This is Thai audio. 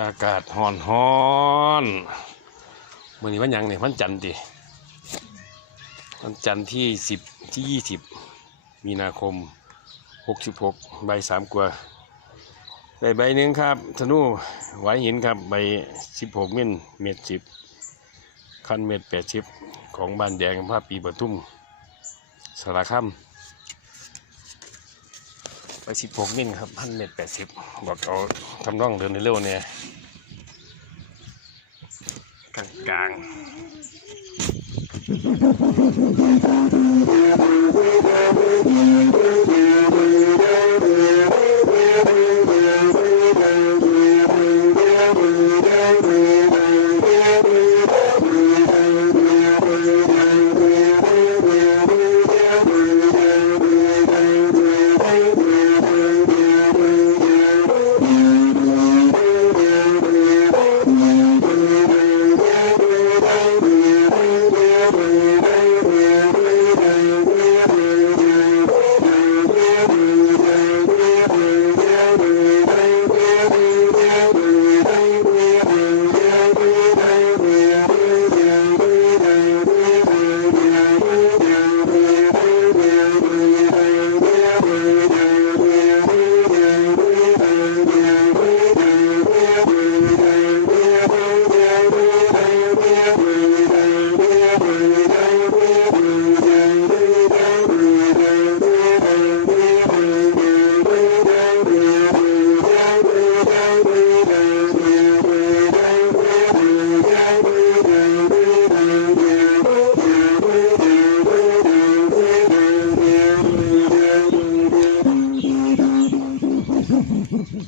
อากาศฮอนฮ้อนมื่อนี้วันยังเนี่ยวันจันทร์ดิวันจันทร์ที่สิบที่ยี่สิบมีนาคมหกสิบหกใบสามกว่าได้ใบหนึ่งครับธนูไหวหินครับใบสิบหกเมตรเมตรสิบคันเมตรแปดสิบของบ้านแดงภาพปีปทุมสารคาม ไปสิบหกเมตรครับพันเมตรแปดสิบบอกเอาทำร่องเดินเร็วเนี่ยกลางกลาง